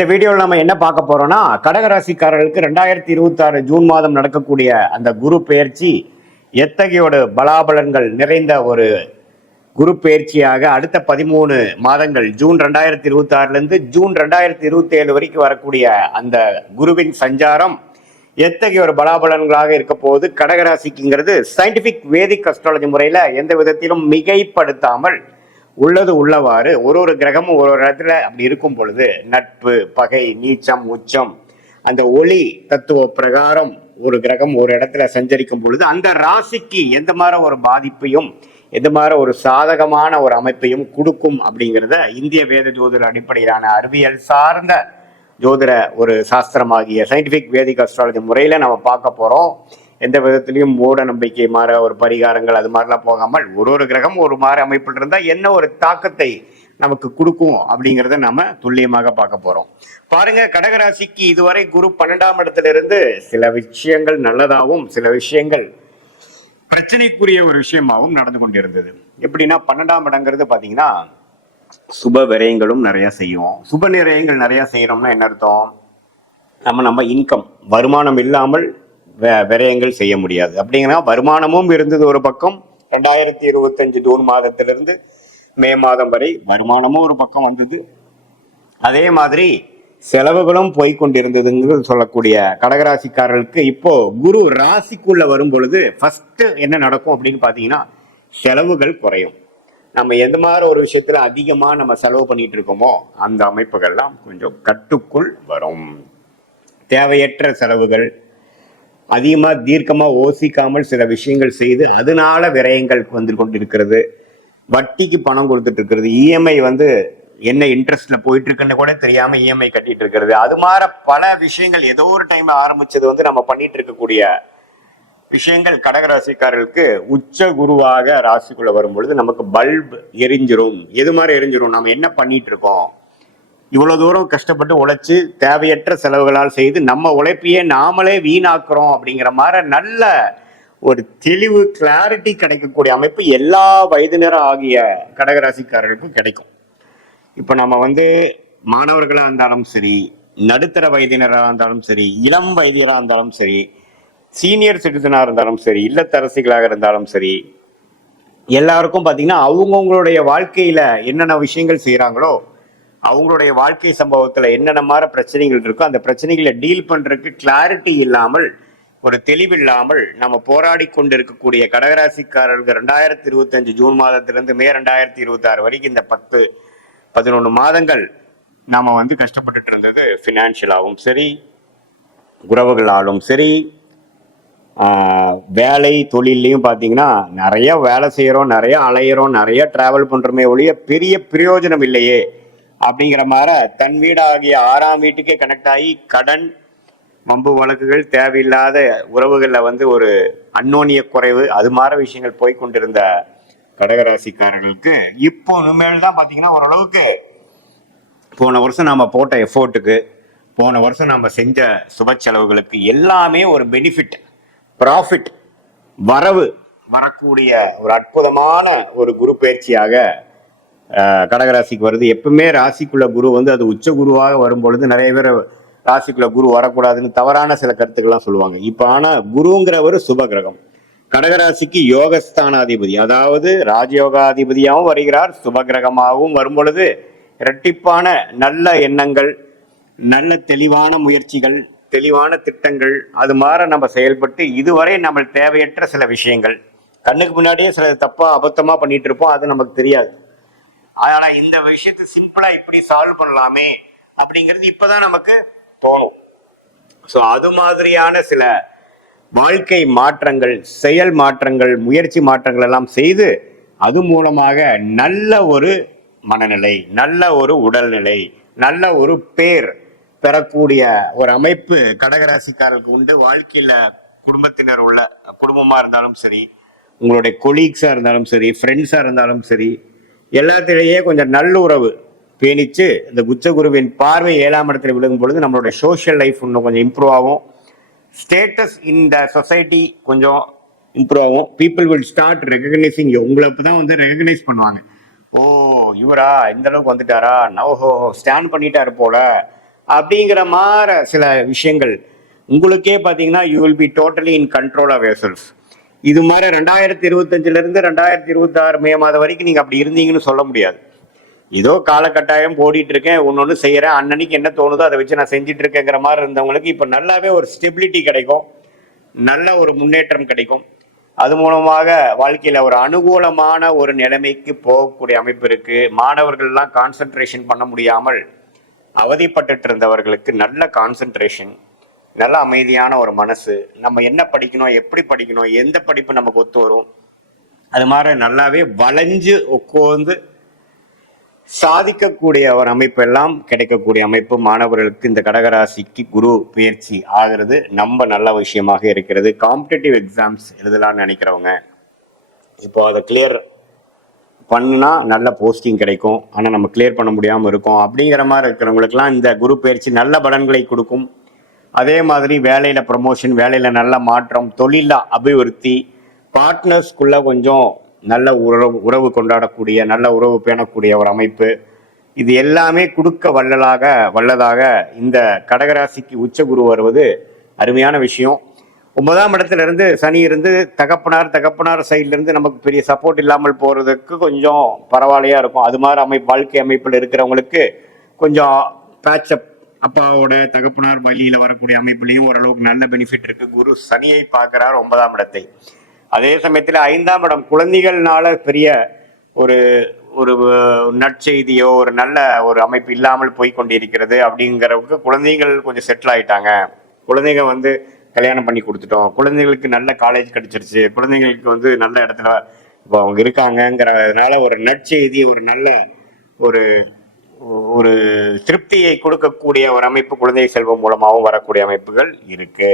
இந்த வீடியோவில் நம்ம என்ன பார்க்க போறோம்னா, கடகராசிக்காரர்களுக்கு 2026 ஜூன் மாதம் நடக்கக்கூடிய அந்த குரு பெயர்ச்சி எத்தகைய ஒரு பலாபலன்கள் நிறைந்த ஒரு குரு பெயர்ச்சியாக அடுத்த 13 மாதங்கள் ஜூன் 2026 ஜூன் 2027 வரைக்கும் வரக்கூடிய அந்த குருவின் சஞ்சாரம் எத்தகைய ஒரு பலாபலன்களாக இருக்க போது கடகராசிக்குங்கிறது சயின்டிபிக் வேதிக் அஸ்ட்ராலஜி முறையில எந்த விதத்திலும் மிகைப்படுத்தாமல் உள்ளது உள்ளவாறு ஒரு கிரகமும் ஒரு இடத்துல அப்படி இருக்கும் பொழுது நட்பு, பகை, நீச்சம், உச்சம், அந்த ஒளி தத்துவ பிரகாரம் ஒரு கிரகம் ஒரு இடத்துல சஞ்சரிக்கும் பொழுது அந்த ராசிக்கு எந்த மாதிரி ஒரு பாதிப்பையும் எந்த மாதிரி ஒரு சாதகமான ஒரு அமைப்பையும் கொடுக்கும் அப்படிங்கிறத இந்திய வேத ஜோதிட அடிப்படையிலான அறிவியல் சார்ந்த ஜோதிட ஒரு சாஸ்திரமாகிய சயின்டிபிக் வேதிக் அஸ்ட்ராலஜி முறையில நம்ம பார்க்க போறோம். எந்த விதத்திலையும் மூட நம்பிக்கை மாற ஒரு பரிகாரங்கள் அது மாதிரிலாம் போகாமல் ஒரு கிரகம் ஒரு மாதிரி அமைப்பில் இருந்தால் என்ன ஒரு தாக்கத்தை நமக்கு கொடுக்கும் அப்படிங்கிறத நம்ம துல்லியமாக பார்க்க போறோம். பாருங்க, கடகராசிக்கு இதுவரை குரு 12ஆம் இடத்துல இருந்து சில விஷயங்கள் நல்லதாகவும் சில விஷயங்கள் பிரச்சனைக்குரிய ஒரு விஷயமாகவும் நடந்து கொண்டிருந்தது. எப்படின்னா 12ஆம் இடங்கிறது பாத்தீங்கன்னா சுப விரயங்களும் நிறைய செய்யும். சுப விரயங்கள் நிறைய செய்யறோம்னா என்ன அர்த்தம்? நம்ம இன்கம் வருமானம் இல்லாமல் விரயங்கள் செய்ய முடியாது. அப்படிங்கன்னா வருமானமும் இருந்தது ஒரு பக்கம். 2025 ஜூன் மாதத்திலிருந்து மே மாதம் வரை வருமானமும் ஒரு பக்கம் வந்தது. அதே மாதிரி செலவுகளும் போய்கொண்டிருந்ததுங்கிறது சொல்லக்கூடிய கடகராசிக்காரர்களுக்கு இப்போ குரு ராசிக்குள்ள வரும் பொழுது ஃபர்ஸ்ட் என்ன நடக்கும் அப்படின்னு பாத்தீங்கன்னா செலவுகள் குறையும். நம்ம எந்த மாதிரி ஒரு விஷயத்துல அதிகமா நம்ம செலவு பண்ணிட்டு இருக்கோமோ அந்த அமைப்புகள்லாம் கொஞ்சம் கட்டுக்குள் வரும். தேவையற்ற செலவுகள் அதிகமா தீர்க்கமா யோசிக்காமல் சில விஷயங்கள் செய்து அதனால விரயங்கள் வந்து கொண்டிருக்கிறது. வட்டிக்கு பணம் கொடுத்துட்டு இருக்கிறது, இஎம்ஐ என்ன இன்ட்ரெஸ்ட்ல போயிட்டு இருக்குன்னு கூட தெரியாம இஎம்ஐ கட்டிட்டு இருக்கிறது, அது மாதிரி பல விஷயங்கள் ஏதோ ஒரு டைம் ஆரம்பிச்சது நம்ம பண்ணிட்டு இருக்கக்கூடிய விஷயங்கள் கடகராசிக்காரர்களுக்கு உச்ச குருவாக ராசிக்குள்ள வரும் பொழுது நமக்கு பல்ப் எரிஞ்சிரும். எது மாதிரி எரிஞ்சிரும்? நம்ம என்ன பண்ணிட்டு இருக்கோம், இவ்வளவு தூரம் கஷ்டப்பட்டு உழைச்சு தேவையற்ற செலவுகளால் செய்து நம்ம உழைப்பையே நாமளே வீணாக்குறோம் அப்படிங்கிற மாதிரி நல்ல ஒரு தெளிவு கிளாரிட்டி கிடைக்கக்கூடிய அமைப்பு எல்லா வயதினரும் ஆகிய கடகராசிக்காரர்களுக்கும் கிடைக்கும். இப்ப நம்ம மாணவர்களா இருந்தாலும் சரி, நடுத்தர வயதினராக இருந்தாலும் சரி, இளம் வயதினராக இருந்தாலும் சரி, சீனியர் சிட்டிசனா இருந்தாலும் சரி, இல்லத்தரசிகளாக இருந்தாலும் சரி, எல்லாருக்கும் பாத்தீங்கன்னா அவங்கவுங்களுடைய வாழ்க்கையில என்னென்ன விஷயங்கள் செய்யறாங்களோ அவங்களுடைய வாழ்க்கை சம்பவத்துல என்னென்ன மாதிரி பிரச்சனைகள் இருக்கோ அந்த பிரச்சனைகளை டீல் பண்றதுக்கு கிளாரிட்டி இல்லாமல் ஒரு தெளிவில்லாமல் நம்ம போராடி கொண்டு இருக்கக்கூடிய கடகராசிக்காரர்கள் 2025 ஜூன் மாதத்திலிருந்து மே 2026 வரைக்கும் இந்த 10-11 மாதங்கள் நாம கஷ்டப்பட்டுட்டு இருந்தது. பினான்சியலாகவும் சரி, உறவுகளாலும் சரி, வேலை தொழிலையும் பார்த்தீங்கன்னா நிறைய வேலை செய்யறோம், நிறைய அலையிறோம், நிறைய டிராவல் பண்றோமே ஒழிய பெரிய பிரயோஜனம் இல்லையே அப்படிங்கிற மாதிரி தன் வீடாகிய 6ஆம் வீட்டுக்கே கனெக்ட் ஆகி கடன், வம்பு வழக்குகள், தேவையில்லாத உறவுகளில் ஒரு அன்னோனிய குறைவு, அது மாதிரி விஷயங்கள் போய்கொண்டிருந்த கடகராசிக்காரர்களுக்கு இப்போ இனிமேல் தான் பார்த்தீங்கன்னா ஓரளவுக்கு போன வருஷம் நாம போட்ட எஃபோர்ட்டுக்கு, போன வருஷம் நம்ம செஞ்ச சுப செலவுகளுக்கு எல்லாமே ஒரு பெனிஃபிட், ப்ராஃபிட், வரவு வரக்கூடிய ஒரு அற்புதமான ஒரு குரு பயிற்சியாக கடகராசிக்கு வருது. எப்பவுமே ராசிக்குள்ள குரு அது உச்ச குருவாக வரும் பொழுது நிறைய பேர் ராசிக்குள்ள குரு வரக்கூடாதுன்னு தவறான சில கருத்துக்கள்லாம் சொல்லுவாங்க. இப்ப ஆனா குருங்கிறவர் சுப கிரகம், கடகராசிக்கு யோகஸ்தானாதிபதி, அதாவது ராஜயோகாதிபதியாகவும் வருகிறார், சுப கிரகமாகவும் வரும் பொழுது இரட்டிப்பான நல்ல எண்ணங்கள், நல்ல தெளிவான முயற்சிகள், தெளிவான திட்டங்கள் அது மாதிரி நம்ம செயல்பட்டு இதுவரை நம்ம தேவையற்ற சில விஷயங்கள் கண்ணுக்கு முன்னாடியே சில தப்பா அபத்தமா பண்ணிட்டு இருப்போம், அது நமக்கு தெரியாது. ஆனா இந்த விஷயத்தை சிம்பிளா இப்படி சால்வ் பண்ணலாமே அப்படிங்கிறது இப்பதான் நமக்கு தோணும். ஸோ அது மாதிரியான சில வாழ்க்கை மாற்றங்கள், செயல் மாற்றங்கள், முயற்சி மாற்றங்கள் எல்லாம் செய்து அது மூலமாக நல்ல ஒரு மனநிலை, நல்ல ஒரு உடல்நிலை, நல்ல ஒரு பேர் பெறக்கூடிய ஒரு அமைப்பு கடகராசிக்காரர்களுக்கு உண்டு. வாழ்க்கையில குடும்பத்தினர் உள்ள குடும்பமா இருந்தாலும் சரி, உங்களுடைய கொலீக்ஸா இருந்தாலும் சரி, ஃப்ரெண்ட்ஸா இருந்தாலும் சரி, எல்லாத்திலேயே கொஞ்சம் நல்லுறவு பேணிச்சு இந்த குச்சகுருவின் பார்வை 7ஆம் இடத்துல விழுகும் பொழுது நம்மளுடைய சோஷியல் லைஃப் இன்னும் கொஞ்சம் இம்ப்ரூவ் ஆகும். ஸ்டேட்டஸ் இன் த சொசைட்டி கொஞ்சம் இம்ப்ரூவ் ஆகும். People will start recognising you. உங்களை தான் ரெகக்னைஸ் பண்ணுவாங்க. ஓ இவரா இந்த அளவுக்கு வந்துட்டாரா, ஓஹோ ஸ்டாண்ட் பண்ணிட்டாரு போல அப்படிங்கிற மாதிரி சில விஷயங்கள் உங்களுக்கே பார்த்தீங்கன்னா you will be totally in control of yourself. இது மாதிரி 2025 2026 மே மாதம் வரைக்கும் நீங்கள் அப்படி இருந்தீங்கன்னு சொல்ல முடியாது. ஏதோ காலகட்டாயம் ஓடிட்டு இருக்கேன், ஒன்று செய்கிறேன், அன்னன்னைக்கு என்ன தோணுதோ அதை வச்சு நான் செஞ்சுட்டு இருக்கேங்கிற மாதிரி இருந்தவங்களுக்கு இப்போ நல்லாவே ஒரு ஸ்டெபிலிட்டி கிடைக்கும், நல்ல ஒரு முன்னேற்றம் கிடைக்கும். அது மூலமாக வாழ்க்கையில் ஒரு அனுகூலமான ஒரு நிலைமைக்கு போகக்கூடிய அமைப்பு இருக்கு. மாணவர்கள்லாம் கான்சென்ட்ரேஷன் பண்ண முடியாமல் அவதிப்பட்டு இருந்தவர்களுக்கு நல்ல கான்சென்ட்ரேஷன், நல்ல அமைதியான ஒரு மனசு, நம்ம என்ன படிக்கணும், எப்படி படிக்கணும், எந்த படிப்பு நமக்கு ஒத்து வரும், அது மாதிரி நல்லாவே வளைஞ்சு உட்கார்ந்து சாதிக்கக்கூடிய ஒரு அமைப்பு எல்லாம் கிடைக்கக்கூடிய அமைப்பு மாணவர்களுக்கு இந்த கடகராசிக்கு குரு பயிற்சி ஆகிறது நம்ம நல்ல விஷயமாக இருக்கிறது. காம்படிட்டிவ் எக்ஸாம்ஸ் எழுதலாம்னு நினைக்கிறவங்க இப்போ அதை கிளியர் பண்ணா நல்ல போஸ்டிங் கிடைக்கும். ஆனால் நம்ம கிளியர் பண்ண முடியாமல் இருக்கோம் அப்படிங்கிற மாதிரி இருக்கிறவங்களுக்கெல்லாம் இந்த குரு பயிற்சி நல்ல பலன்களை கொடுக்கும். அதே மாதிரி வேலையில் ப்ரமோஷன், வேலையில் நல்ல மாற்றம், தொழில அபிவிருத்தி, பார்ட்னர்ஸ்குள்ள கொஞ்சம் நல்ல உறவு கொண்டாடக்கூடிய, நல்ல உறவு பேணக்கூடிய ஒரு அமைப்பு, இது எல்லாமே கொடுக்க வல்லதாக இந்த கடகராசிக்கு உச்ச குரு வருவது அருமையான விஷயம். 9ஆம் இடத்துல இருந்து சனி இருந்து தகப்பனார் சைட்ல இருந்து நமக்கு பெரிய சப்போர்ட் இல்லாமல் போறதுக்கு கொஞ்சம் பரவாயில்லையா இருக்கும். அது மாதிரி வாழ்க்கை அமைப்பில் இருக்கிறவங்களுக்கு கொஞ்சம் பேட்சப், அப்பாவோட தகப்பனார் வழியில வரக்கூடிய அமைப்புலையும் ஓரளவுக்கு நல்ல பெனிஃபிட் இருக்கு. குரு சனியை பார்க்கிறார் 9ஆம் இடத்தை. அதே சமயத்தில் 5ஆம் இடம் குழந்தைகள்னால பெரிய ஒரு ஒரு நற்செய்தியோ ஒரு நல்ல ஒரு அமைப்பு இல்லாமல் போய் கொண்டிருக்கிறது. அப்படிங்கிறவங்க குழந்தைகள் கொஞ்சம் செட்டில் ஆயிட்டாங்க, குழந்தைங்க கல்யாணம் பண்ணி கொடுத்துட்டோம், குழந்தைங்களுக்கு நல்ல காலேஜ் கிடைச்சிருச்சு, குழந்தைங்களுக்கு நல்ல இடத்துல இப்போ அவங்க இருக்காங்கங்கிறதுனால ஒரு நற்செய்தி, ஒரு நல்ல ஒரு ஒரு திருப்தியை கொடுக்கக்கூடிய ஒரு அமைப்பு குழந்தை செல்வம் மூலமாகவும் வரக்கூடிய அமைப்புகள் இருக்கு.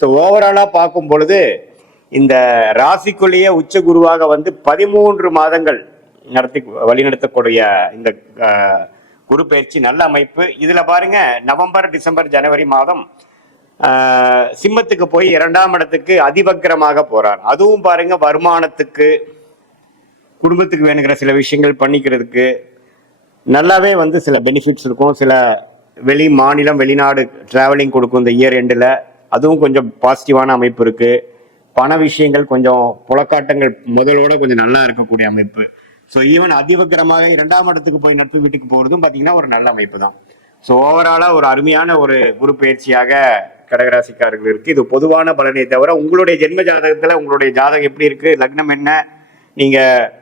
ஸோ ஓவராலா பார்க்கும் பொழுது இந்த ராசிக்குள்ளேயே உச்ச குருவாக 13 மாதங்கள் வழிநடத்தக்கூடிய இந்த குரு பயிற்சி நல்ல அமைப்பு. இதுல பாருங்க, நவம்பர், டிசம்பர், ஜனவரி மாதம் சிம்மத்துக்கு போய் 2ஆம் இடத்துக்கு அதிவக்கிரமாக போறார். அதுவும் பாருங்க வருமானத்துக்கு, குடும்பத்துக்கு வேணுங்கிற சில விஷயங்கள் பண்ணிக்கிறதுக்கு நல்லாவே சில பெனிஃபிட்ஸ் இருக்கும். சில வெளி மாநிலம் வெளிநாடு டிராவலிங் கொடுக்கும் இந்த இயர் எண்டில், அதுவும் கொஞ்சம் பாசிட்டிவான அமைப்பு இருக்கு. பண விஷயங்கள் கொஞ்சம் புலக்காட்டங்கள் முதலோட கொஞ்சம் நல்லா இருக்கக்கூடிய அமைப்பு. ஸோ ஈவன் அதிவக்கிரமாக 2ஆம் இடத்துக்கு போய் நட்பு வீட்டுக்கு போகிறதும் பார்த்தீங்கன்னா ஒரு நல்ல அமைப்பு தான். ஸோ ஓவராலாக ஒரு அருமையான ஒரு குரு பயிற்சியாக கடகராசிக்காரர்கள் இருக்கு. இது பொதுவான பலனை தவிர உங்களுடைய ஜென்ம ஜாதகத்தில் உங்களுடைய ஜாதகம் எப்படி இருக்கு, லக்னம் என்ன, நீங்கள்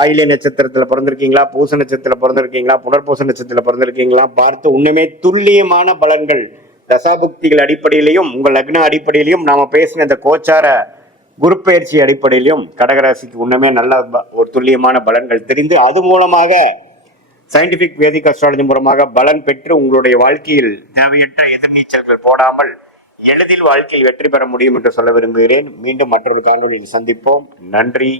ஆயில்ய நட்சத்திரத்தில் பிறந்திருக்கீங்களா, பூச நட்சத்திரத்தில் பிறந்திருக்கீங்களா, புனர்பூச நட்சத்திரத்தில் பிறந்திருக்கீங்களா பார்த்து உண்மையுமே துல்லியமான பலன்கள் தசாபுக்திகள் அடிப்படையிலையும் உங்கள் லக்ன அடிப்படையிலையும் நாம பேசின இந்த கோச்சார குரு பயிற்சி அடிப்படையிலையும் கடகராசிக்கு உண்மையுமே நல்ல ஒரு துல்லியமான பலன்கள் தெரிந்து அது மூலமாக சயின்டிபிக் வேதிக் அஸ்ட்ராலஜி மூலமாக பலன் பெற்று உங்களுடைய வாழ்க்கையில் தேவையற்ற எதிர்நீச்சல்கள் போடாமல் எளிதில் வாழ்க்கையில் வெற்றி பெற முடியும் என்று சொல்ல விரும்புகிறேன். மீண்டும் மற்றொரு காணொலியில் சந்திப்போம். நன்றி.